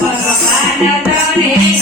Bhagavana Dhamma